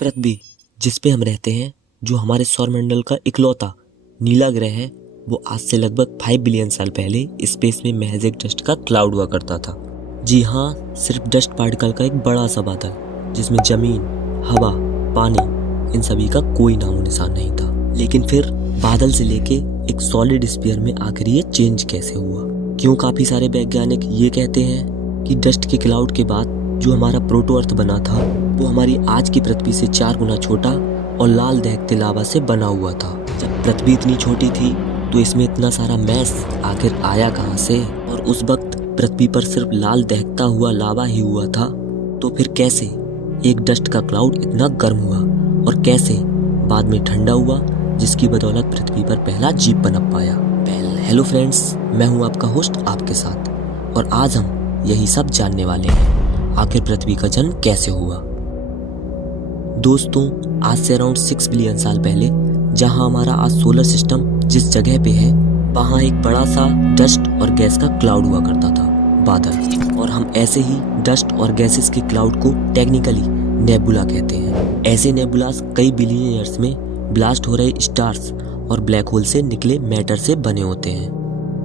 पृथ्वी जिस पे हम रहते हैं, जो हमारे सौरमंडल का इकलौता नीला ग्रह है, वो आज से लगभग 5 बिलियन साल पहले स्पेस में महज एक डस्ट का क्लाउड हुआ करता था। जी हाँ, सिर्फ डस्ट पार्टिकल का एक बड़ा सा बादल, जिसमें जमीन, हवा, पानी इन सभी का कोई नामो निशान नहीं था। लेकिन फिर बादल से लेके एक सॉलिड स्फीयर में आखिर ये चेंज कैसे हुआ? क्यों काफी सारे वैज्ञानिक ये कहते हैं कि डस्ट के क्लाउड के बाद जो हमारा प्रोटो अर्थ बना था, वो हमारी आज की पृथ्वी से 4 गुना छोटा और लाल दहकते लावा से बना हुआ था। जब पृथ्वी इतनी छोटी थी तो इसमें इतना सारा मैस आखिर आया कहाँ से? और उस वक्त पृथ्वी पर सिर्फ लाल दहकता हुआ लावा ही हुआ था, तो फिर कैसे एक डस्ट का क्लाउड इतना गर्म हुआ और कैसे बाद में ठंडा हुआ, जिसकी बदौलत पृथ्वी पर पहला जीव पनप पाया। हेलो फ्रेंड्स, मैं हूँ आपका होस्ट आपके साथ, और आज हम यही सब जानने वाले हैं, आखिर पृथ्वी का जन्म कैसे हुआ। दोस्तों, आज से अराउंड 6 बिलियन साल पहले जहाँ हमारा आज सोलर सिस्टम जिस जगह पे है, वहाँ एक बड़ा सा डस्ट और गैस का क्लाउड हुआ करता था, बादल। और हम ऐसे ही डस्ट और गैसेस के क्लाउड को टेक्निकली नेबुला कहते हैं। ऐसे नेबुलास कई बिलियन ईयर्स में ब्लास्ट हो रहे स्टार्स और ब्लैक होल से निकले मैटर से बने होते हैं।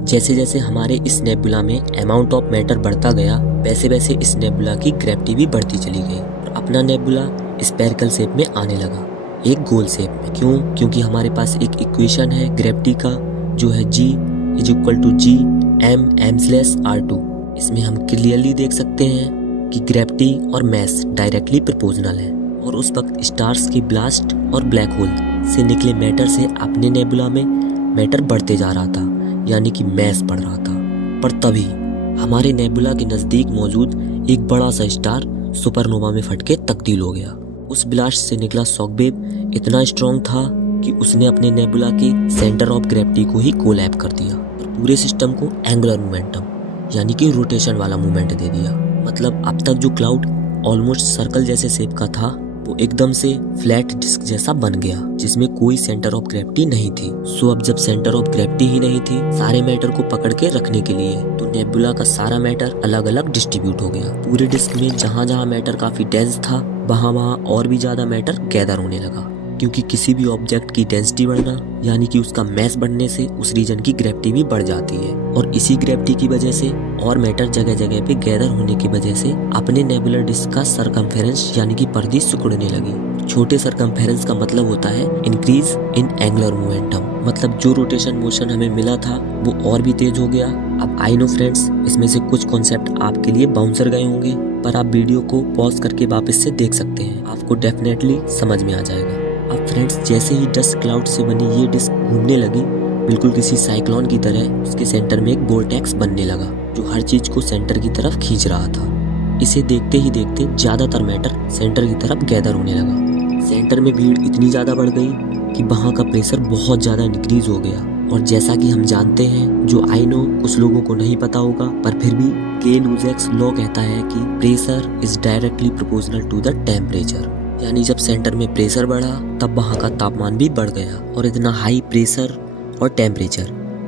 जैसे जैसे हमारे इस नेबुला में अमाउंट ऑफ मैटर बढ़ता गया, वैसे वैसे इस नेबुला की ग्रेविटी भी बढ़ती चली गई और अपना नेबुला स्फेरिकल शेप में आने लगा, एक गोल शेप में। क्यों? क्योंकि हमारे पास एक इक्वेशन है ग्रेविटी का, जो है G=G(m)m/r2। इसमें हम क्लियरली देख सकते हैं कि ग्रेविटी और मैस डायरेक्टली प्रोपोर्शनल है। और उस वक्त स्टार्स की ब्लास्ट और ब्लैक होल से निकले मैटर से अपने नेबुला में मैटर बढ़ते जा रहा था, यानी कि मैस बढ़ रहा था। पर तभी हमारे नेबुला के नज़दीक मौजूद एक बड़ा सा स्टार सुपरनोवा में फट के तब्दील हो गया। उस ब्लास्ट से निकला शॉकवेव इतना स्ट्रॉन्ग था कि उसने अपने नेबुला के सेंटर ऑफ ग्रेविटी को ही कोलैप्स कर दिया और पूरे सिस्टम को एंगुलर मोमेंटम, यानी कि रोटेशन वाला मूवमेंट दे दिया। मतलब अब तक जो क्लाउड ऑलमोस्ट सर्कल जैसे शेप का था, वो एकदम से फ्लैट डिस्क जैसा बन गया, जिसमें कोई सेंटर ऑफ ग्रेविटी नहीं थी। सो अब जब सेंटर ऑफ ग्रेविटी ही नहीं थी सारे मैटर को पकड़ के रखने के लिए, तो नेबुला का सारा मैटर अलग अलग डिस्ट्रीब्यूट हो गया। पूरे डिस्क में जहाँ जहाँ मैटर काफी डेंस था, वहाँ वहाँ और भी ज्यादा मैटर गैदर होने लगा। क्योंकि किसी भी ऑब्जेक्ट की डेंसिटी बढ़ना, यानी कि उसका मैस बढ़ने से उस रीजन की ग्रेविटी भी बढ़ जाती है। और इसी ग्रेविटी की वजह से और मैटर जगह जगह पे गैदर होने की वजह से अपने नेबुलर डिस्क का सरकमफेरेंस, यानी कि परिधि सिकुड़ने लगी। छोटे सरकमफेरेंस का मतलब होता है इंक्रीज इन एंगुलर मोमेंटम। मतलब जो रोटेशन मोशन हमें मिला था वो और भी तेज हो गया। अब आई नो फ्रेंड्स, इसमें से कुछ कॉन्सेप्ट आपके लिए बाउंसर गए होंगे, पर आप वीडियो को पॉज करके वापस से देख सकते हैं, आपको डेफिनेटली समझ में आ जाएगा। अब फ्रेंड्स, जैसे ही डस्ट क्लाउड से बनी ये डिस्क घूमने लगी, बिल्कुल किसी साइक्लोन की तरह उसके सेंटर में एक वोर्टेक्स बनने लगा, जो हर चीज को सेंटर की तरफ खींच रहा था। इसे देखते ही देखते ज्यादातर मैटर सेंटर की तरफ गैदर होने लगा। सेंटर में भीड़ इतनी ज्यादा बढ़ गई कि वहाँ का प्रेशर बहुत ज्यादा इंक्रीज हो गया। और जैसा कि हम जानते हैं, जो आई नो कुछ लोगों को नहीं पता होगा, पर फिर भी के-लुईस लॉ कहता है कि pressure is directly proportional to the temperature. यानी जब सेंटर में प्रेशर बढ़ा तब वहाँ का तापमान भी बढ़ गया। और इतना हाई प्रेशर और टेम्परेचर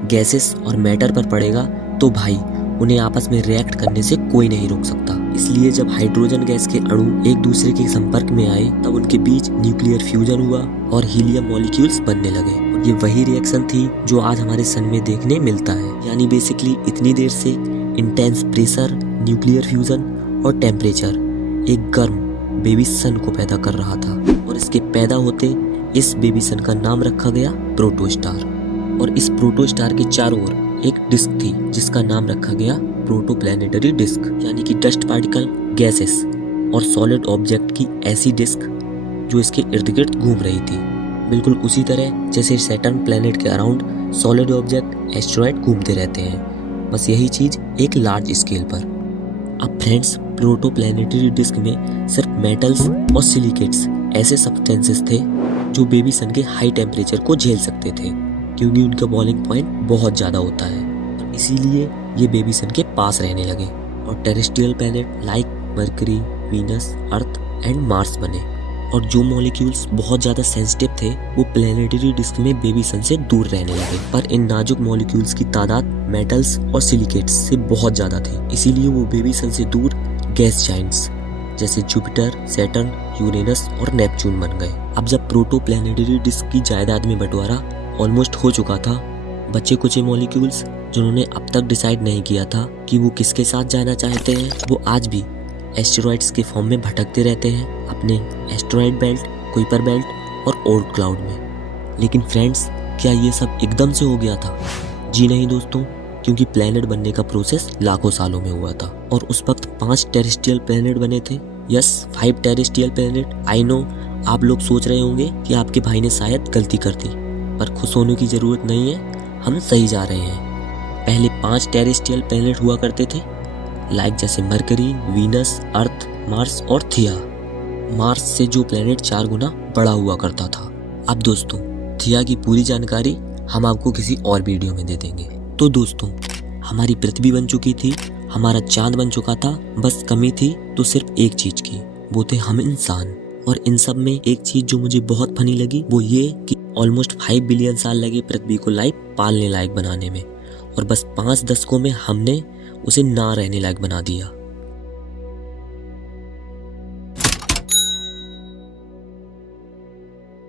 गैसेस और मैटर पर पड़ेगा तो भाई उन्हें आपस में रिएक्ट करने से कोई नहीं रोक सकता। इसलिए जब हाइड्रोजन गैस के अणु एक दूसरे के संपर्क में आए, तब उनके बीच न्यूक्लियर फ्यूजन हुआ और हीलियम मॉलिक्यूल्स बनने लगे। और ये वही रिएक्शन थी जो आज हमारे सन में देखने मिलता है। यानी बेसिकली इतनी देर से इंटेंस प्रेशर, न्यूक्लियर फ्यूजन और टेम्परेचर एक गर्म बेबी सन को पैदा कर रहा था। और इसके पैदा होते इस बेबी सन का नाम रखा गया प्रोटोस्टार। और इस प्रोटोस्टार के चारों ओर एक डिस्क थी जिसका नाम रखा गया प्रोटोप्लैनेटरी डिस्क, यानी कि डस्ट पार्टिकल, गैसेस और सॉलिड ऑब्जेक्ट की ऐसी डिस्क जो इसके इर्द गिर्द घूम रही थी। बिल्कुल उसी तरह जैसे सैटर्न प्लैनेट के अराउंड सॉलिड ऑब्जेक्ट, एस्टेरॉयड घूमते रहते हैं, बस यही चीज एक लार्ज स्केल पर। अब फ्रेंड्स, प्रोटोप्लैनेटरी डिस्क में सिर्फ मेटल्स और सिलिकेट्स ऐसे सब्सटेंसेस थे जो बेबी सन के हाई टेम्परेचर को झेल सकते थे, क्योंकि उनका बॉइलिंग पॉइंट बहुत ज़्यादा होता है। तो इसीलिए ये बेबी सन के पास रहने लगे और terrestrial planet like mercury, Venus, earth and Mars बने। और जो मॉलिक्यूल्स बहुत ज़्यादा सेंसिटिव थे वो प्लैनेटरी डिस्क में बेबी सन से दूर रहने लगे। पर इन नाजुक मॉलिक्यूल्स की तादाद मेटल्स और सिलिकेट्स से बहुत ज़्यादा थी, इसीलिए वो बेबी सन से दूर गैस जाइंट्स जैसे जुपिटर, सैटर्न, यूरेनस और नेपच्यून बन गए। अब जब प्रोटो प्लैनेटरी डिस्क की जायदाद में बंटवारा ऑलमोस्ट हो चुका था, बचे कुछ मॉलिक्यूल्स जिन्होंने अब तक डिसाइड नहीं किया था कि वो किसके साथ जाना चाहते हैं, वो आज भी एस्टेरॉइड्स के फॉर्म में भटकते रहते हैं अपने एस्टेरॉइड बेल्ट, कुइपर बेल्ट और ओर्ट क्लाउड में। लेकिन फ्रेंड्स, क्या ये सब एकदम से हो गया था? जी नहीं दोस्तों, क्योंकि प्लैनेट बनने का प्रोसेस लाखों सालों में हुआ था और उस वक्त 5 टेरेस्ट्रियल प्लैनेट बने थे। Yes, 5 terrestrial planet. I know, आप लोग सोच रहे होंगे कि आपके भाई ने शायद गलती कर दी, पर खुश होने की जरूरत नहीं है, हम सही जा रहे हैं। पहले 5 टेरेस्ट्रियल प्लैनेट हुआ करते थे, लाइक जैसे मरकरी, वीनस, अर्थ, मार्स और थिया। मार्स से जो प्लैनेट 4 गुना बड़ा हुआ करता था। अब दोस्तों, थिया की पूरी जानकारी हम आपको किसी और वीडियो में दे देंगे। तो दोस्तों, हमारी पृथ्वी बन चुकी थी, हमारा चांद बन चुका था, बस कमी थी तो सिर्फ एक चीज की, वो थे हम इंसान। और इन सब में एक चीज जो मुझे बहुत फनी लगी वो ये कि ऑलमोस्ट 5 बिलियन साल लगे पृथ्वी को लाइफ पालने लायक बनाने में, और बस 5 दशकों में हमने उसे ना रहने लायक बना दिया।